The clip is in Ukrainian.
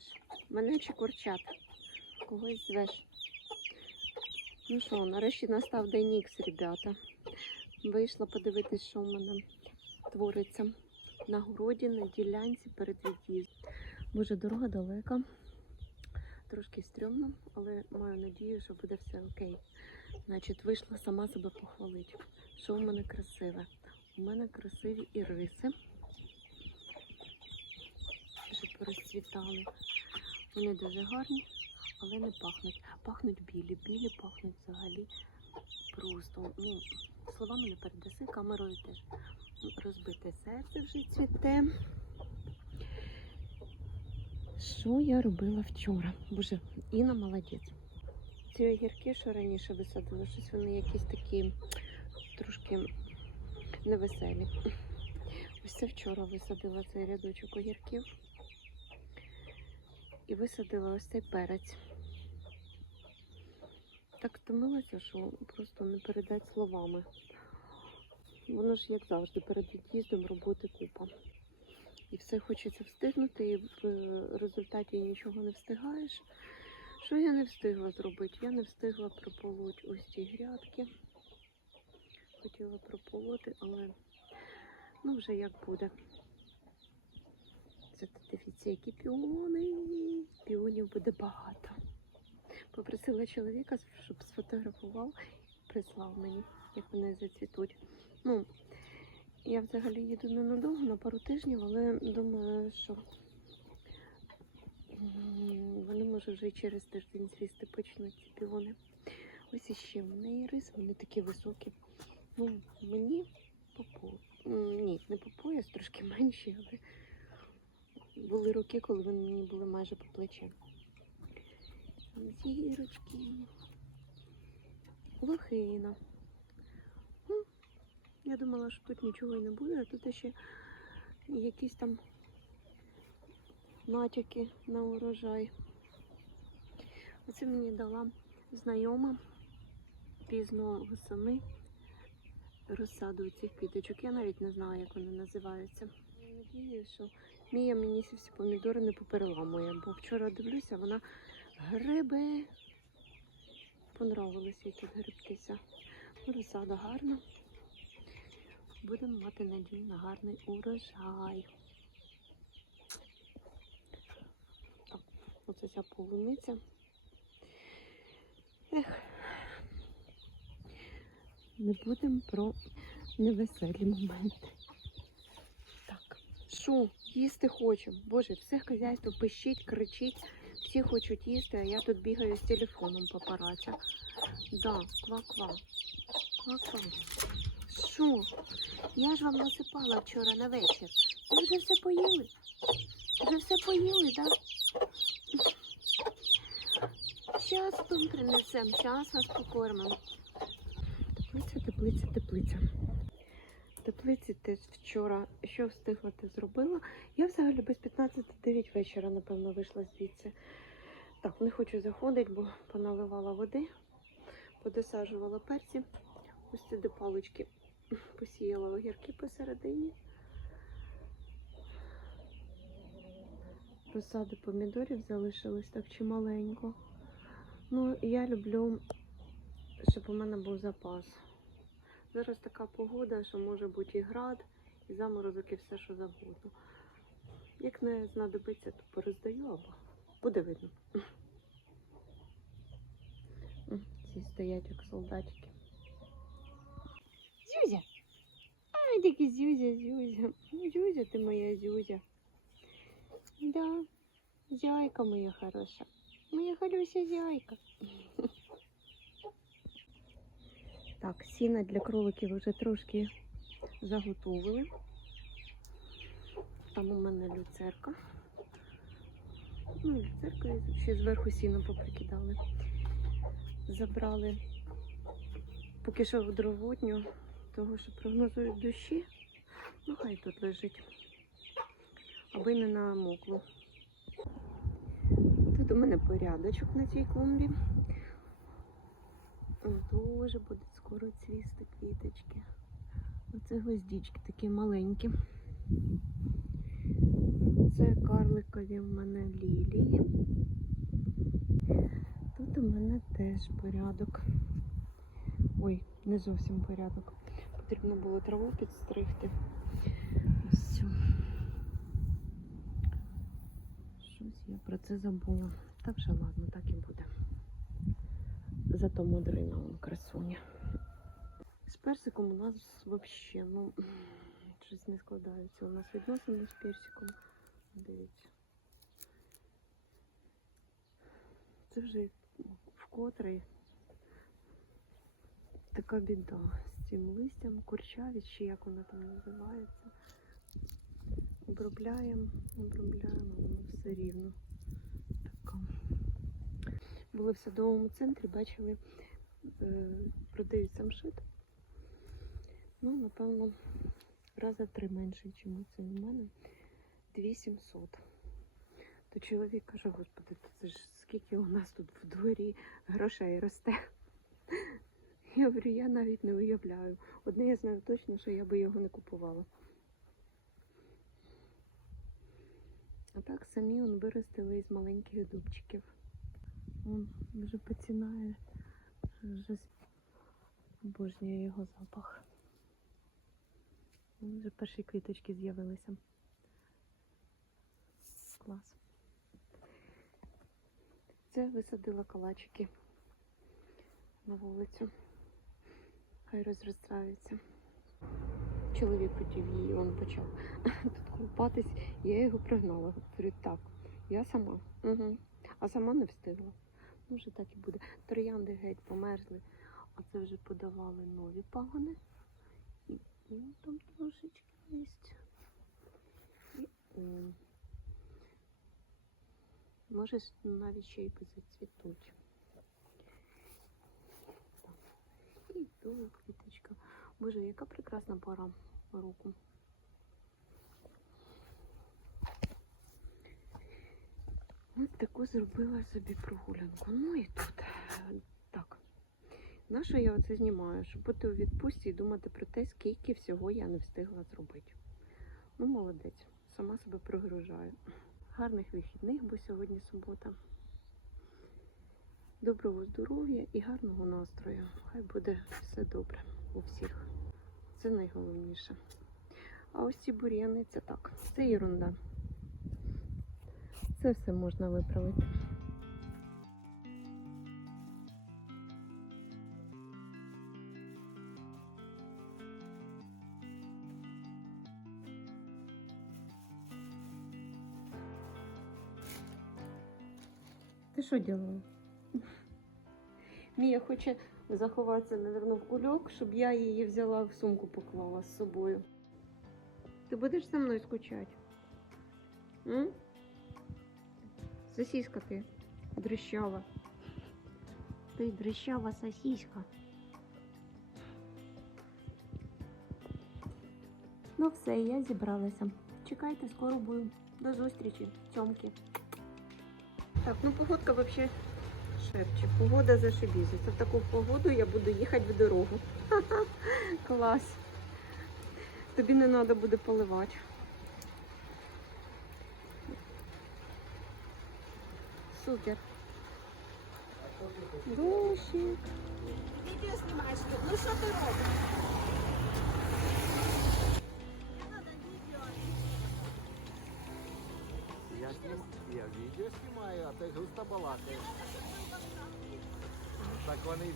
звеш? Мене чи курчат? Когось звеш? Ну що, нарешті настав день ікс, ребята. Вийшла подивитись, що в мене твориться на городі, на ділянці перед від'їздом. Боже, дорога далека, трошки стрьомно, але маю надію, що буде все окей. Значить, вийшла сама себе похвалити. Що в мене красиве? У мене красиві іриси. Вже порозцвітали. Вони дуже гарні, але не пахнуть. Пахнуть білі. Білі пахнуть взагалі просто. Ну, словами не передаси, камерою теж. Розбите серце вже цвіте. Що я робила вчора? Боже, Інна молодець. Ці огірки, що раніше висадила, щось вони якісь такі трошки невеселі. Ось це вчора висадила цей рядочок огірків. І висадила ось цей перець. Так втомилася, що просто не передати словами. Воно ж, як завжди, перед від'їздом роботи купа. І все хочеться встигнути, і в результаті нічого не встигаєш. Що я не встигла зробити? Я не встигла прополоти ось ці грядки. Хотіла прополоти, але ну вже як буде. Дивіться, які піони. Піонів буде багато. Попросила чоловіка, щоб сфотографував і прислав мені, як вони зацвітуть. Ну, я взагалі їду ненадовго, на пару тижнів, але думаю, що вони може вже через тиждень цвісти почнуть ці піони. Ось іще в мене ірис, вони такі високі. Ну, мені по- Ні, не по пояс, трошки менші, але були роки, коли вони мені були майже по плече. Зірочки. Лохина. Ну, я думала, що тут нічого і не буде, а тут ще якісь там натяки на урожай. Оце мені дала знайома пізно восени розсаду цих квіточок. Я навіть не знаю, як вони називаються. Надію, що Мія мені всі помідори не попереламує, бо вчора дивлюся, вона гриби. Понравилися, які грибтися. Розсада гарна. Будемо мати надію на гарний урожай. Так, оце ця полуниця. Ех. Не будемо про невеселі моменти. Що, їсти хочемо. Боже, все хазяйство пищить, кричить. Всі хочуть їсти, а я тут бігаю з телефоном папараця. Да, ква-ква. Ква-ква. Що? Я ж вам насипала вчора на вечір. Ви вже все поїли? Вже все поїли, так? Щас вам принесемо, щас вас покормимо. Теплиця, теплиця, теплиця. Теплиці теж вчора що встигла, те зробила. Я взагалі без 15-9 вечора, напевно, вийшла звідси. Так, не хочу заходити, бо поналивала води, подосаджувала перці. Ось сюди палички посіяла огірки посередині. Розсади помідорів залишилось так чималенько. Ну, я люблю, щоб у мене був запас. Зараз така погода, що може бути і град, і заморозок, і все, що завгодно. Як не знадобиться, то пороздаю або буде видно. Ці стоять як солдатики. Зюзя! Ай, таки Зюзя, Зюзя. Ну, Зюзя, ти моя Зюзя. Да, зяйка моя хороша. Моя хороша зяйка. Так, сіна для кроликів вже трошки заготовили. Там у мене люцерка. Ну, люцерка і ще зверху сіно поприкидали. Забрали поки що в дровотню, того що прогнозують дощі. Ну, хай тут лежить, аби не намокло. Тут у мене порядочок на цій клумбі. Дуже буде скоро цвісти квіточки. Оце гвоздички такі маленькі. Це карликові в мене лілії. Тут у мене теж порядок. Ой, не зовсім порядок. Потрібно було траву підстригти. Ось. Щось я про це забула. Та вже ладно, так і буде. Зато модрина вон красуня. Персиком у нас взагалі, ну, щось не складається. У нас відносини з персиком. Дивіться. Це вже вкотре така біда з цим листям, курчавість, чи як вона там називається. Обробляємо, обробляємо, воно все рівно. Така. Були в садовому центрі, бачили, е, продають самшит. Ну, напевно, раза три менше, ніж це у мене. 2700. То чоловік каже, господи, це ж скільки у нас тут в дворі грошей росте. Я говорю, я навіть не уявляю. Одне я знаю точно, що я би його не купувала. А так самі он виростили із маленьких дубчиків. Он вже починає. Вже обожнюю його запах. Вже перші квіточки з'явилися. Клас. Це висадила калачики на вулицю. Хай розростаються. Чоловік хотів її, він почав тут купатись, я його пригнала. Говорю, так, я сама. Угу. А сама не встигла. Вже так і буде. Троянди геть померзли, а це вже подавали нові пагони. І там трошечки є. І, м, може, навіть ще й зацвітуть. І тут квіточка. Боже, яка прекрасна пора року. Ось таку зробила собі прогулянку. Ну і тут. е, Так. На що я оце знімаю? Щоб бути у відпустці і думати про те, скільки всього я не встигла зробити. Ну, молодець, сама себе прогружаю. Гарних вихідних, бо сьогодні субота. Доброго здоров'я і гарного настрою. Хай буде все добре у всіх. Це найголовніше. А ось ці бур'яни це так. Це ерунда. Це все можна виправити. Ти що робила? Мія хоче заховатися, мабуть, в кульок, щоб я її взяла в сумку поклала з собою. Ти будеш за мною скучати? М? Сосиска ти дрищава. Ти дрищава сосиска. Ну все, я зібралася. Чекайте, скоро буду. До зустрічі, цьомки. Так, ну погодка взагалі шепче. Погода зашибісь. Це в таку погоду я буду їхати в дорогу. Клас. Тобі не треба буде поливати. Супер. Дощик. Відео знімаєш. Ну що ти робиш? Я, я видео снимаю, а ты густо балакаешь. Так он и.